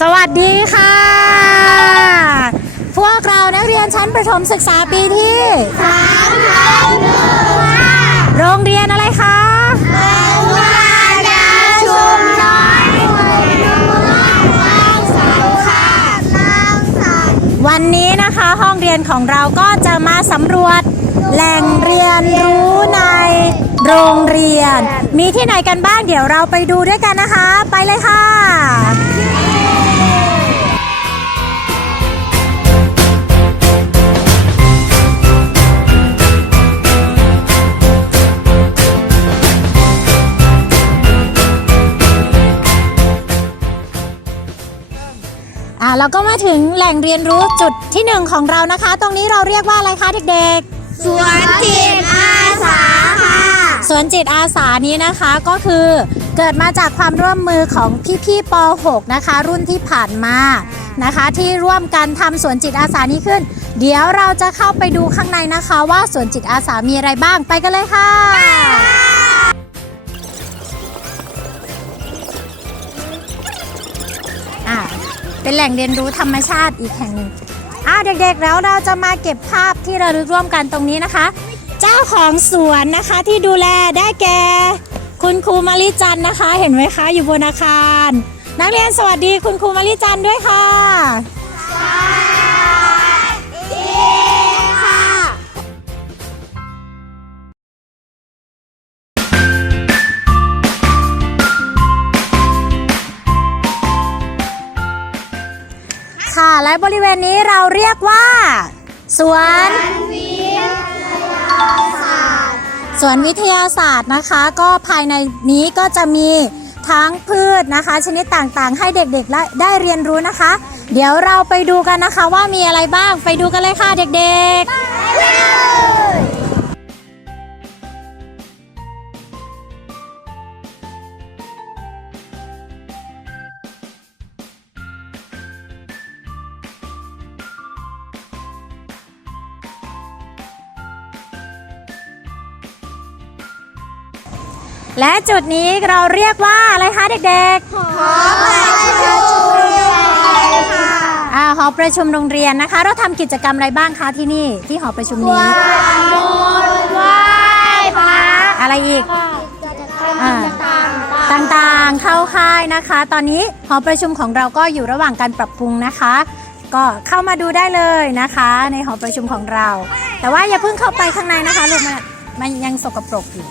สวัสดีค่ะ พวกเรานักเรียนชั้นประถมศึกษาปีที่สามโรงเรียนอะไรคะวันนี้นะคะห้องเรียนของเราก็จะมาสำรวจแหล่งเรียนรู้ในโรงเรียน มีที่ไหนกันบ้างเดี๋ยวเราไปดูด้วยกันนะคะ ไปเลยค่ะ อ่าเราก็มาถึงแหล่งเรียนรู้จุดที่หนึ่งของเรานะคะ ตรงนี้เราเรียกว่าอะไรคะเด็กสวนจิตอาสาค่ะๆสวนจิตอาสานี้นะคะก็คือเกิดมาจากความร่วมมือของพี่ๆป .6 นะคะ รุ่นที่ผ่านมานะคะ ที่ร่วมกันทำสวนจิตอาสานี้ขึ้น เดี๋ยวเราจะเข้าไปดูข้างในนะคะ ว่าสวนจิตอาสามีอะไรบ้างไปกันเลยค่ะ เป็นแหล่งเรียนรู้ธรรมชาติอีกแห่งหนึ่งอ้าวเด็กๆแล้วเราจะมาเก็บภาพที่ระลึกร่วมกันตรงนี้นะคะ เจ้าของสวนนะคะที่ดูแลได้แก่คุณครูมาริจันนะคะ เห็นไหมคะอยู่บนอาคาร นักเรียนสวัสดีคุณครูมาริจันด้วยค่ะ ค่ะ และบริเวณนี้เราเรียกว่า สวนสวนวิทยาศาสตร์นะคะ ก็ภายในนี้ก็จะมีทั้งพืชนะคะ ชนิดต่างๆ ให้เด็กๆได้เรียนรู้นะคะ เดี๋ยวเราไปดูกันนะคะว่ามีอะไรบ้างไปดูกันเลยค่ะเด็กๆ และจุดนี้เราเรียกว่าอะไรคะเด็กๆขอประชุมค่ะอ่าหอประชุมโรงเรียนนะคะ เราทำกิจกรรมอะไรบ้างคะที่นี่ที่หอประชุมนี้มนต์ไหว้พระอะไรอีกอ่าต่างๆเข้าค่ายนะคะ ตอนนี้หอประชุมของเราก็อยู่ระหว่างการปรับปรุงนะคะ ก็เข้ามาดูได้เลยนะคะ ในหอประชุมของเรา แต่ว่าอย่าเพิ่งเข้าไปข้างในนะคะลูกมันมันยังสกปรกอยู่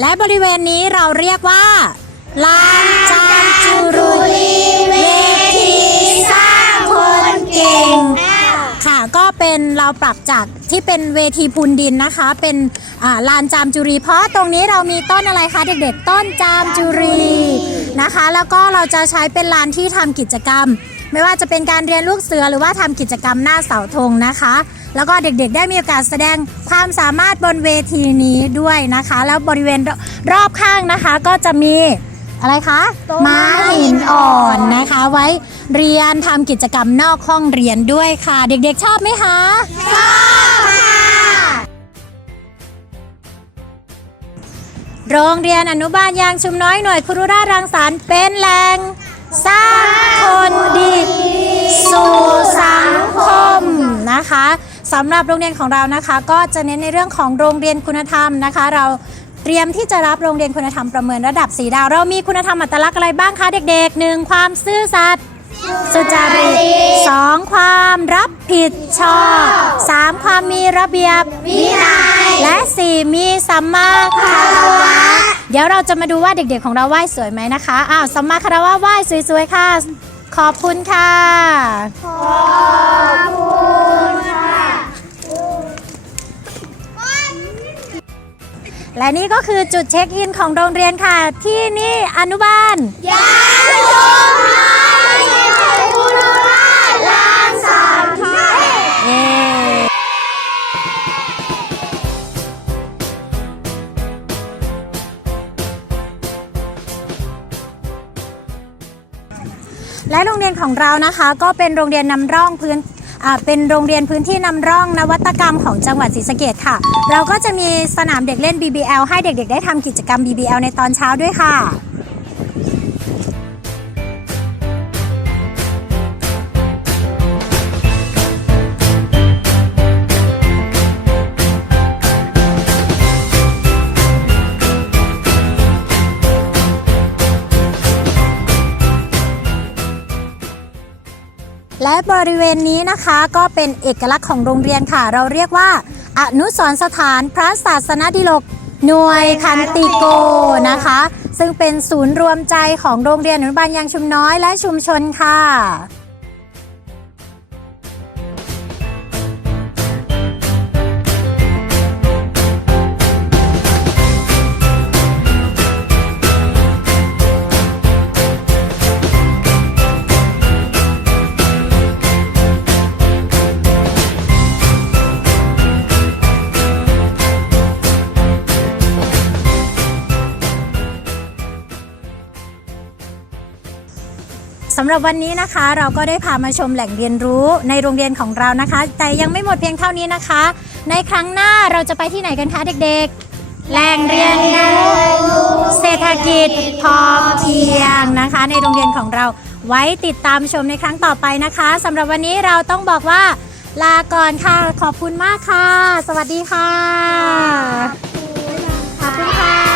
และบริเวณนี้เราเรียกว่าลานจามจุรีเวทีสร้างคนเก่ง ค่ะก็เป็นเราปรับจากที่เป็นเวทีปูนดินนะคะ เป็นลานจามจุรี เพราะตรงนี้เรามีต้นอะไรคะเด็กๆ ต้นจามจุรีนะคะ แล้วก็เราจะใช้เป็นลานที่ทำกิจกรรม ไม่ว่าจะเป็นการเรียนลูกเสือหรือว่าทำกิจกรรมหน้าเสาธงนะคะ แล้วก็เด็กๆ ได้มีโอกาสแสดงความสามารถบนเวทีนี้ด้วยนะคะ แล้วบริเวณรอบข้างนะคะก็จะมีอะไรคะม้าหินอ่อนนะคะ ไว้เรียนทำกิจกรรมนอกห้องเรียนด้วยค่ะ เด็กๆชอบไหมคะ ชอบค่ะ โรงเรียนอนุบาลยางชุมน้อยหน่วยครุราชรังสรรค์เป็นแหล่งสร้างคนดี สู่สังคมนะคะ สำหรับโรงเรียนของเรานะคะ ก็จะเน้นในเรื่องของโรงเรียนคุณธรรมนะคะ เราเตรียมที่จะรับโรงเรียนคุณธรรมประเมินระดับสีดาว เรามีคุณธรรมอัตลักษณ์อะไรบ้างคะเด็กๆหนึ่งความซื่อสัตย์สุจริตสองความรับผิดชอบสามความมีระเบียบวินัยและสี่มีสัมมาคารวะเดี๋ยวเราจะมาดูว่าเด็กๆของเราไหว้สวยไหมนะคะอ้าวสัมมาคารวะไหว้สวยๆค่ะ ขอบคุณค่ะ และนี่ก็คือจุดเช็คอินของโรงเรียนค่ะ ที่นี่อนุบาลยาโยมไทยกุลราชลานสามค่ะเย้และโรงเรียนของเรานะคะ ก็เป็นโรงเรียนนำร่องพื้นอ่า เป็นโรงเรียนพื้นที่นำร่องนวัตกรรมของจังหวัดศรีสะเกดค่ะ เราก็จะมีสนามเด็กเล่น BBL ให้เด็กๆ ได้ทำกิจกรรม BBL ในตอนเช้าด้วยค่ะ และบริเวณนี้นะคะก็เป็นเอกลักษณ์ของโรงเรียนค่ะ เราเรียกว่า อนุสรสถานพระศาสนดิลกหน่วยคันติโกนะคะ ซึ่งเป็นศูนย์รวมใจของโรงเรียนอนุบาลยางชุมน้อยและชุมชนค่ะ สำหรับวันนี้นะคะ เราก็ได้พามาชมแหล่งเรียนรู้ในโรงเรียนของเรานะคะ แต่ยังไม่หมดเพียงเท่านี้นะคะ ในครั้งหน้าเราจะไปที่ไหนกันคะเด็กๆ แหล่งเรียนรู้เศรษฐกิจพอเพียงนะคะ ในโรงเรียนของเราไว้ติดตามชมในครั้งต่อไปนะคะสำหรับวันนี้เราต้องบอกว่า ลาก่อนค่ะ ขอบคุณมากค่ะ สวัสดีค่ะขอบคุณค่ะ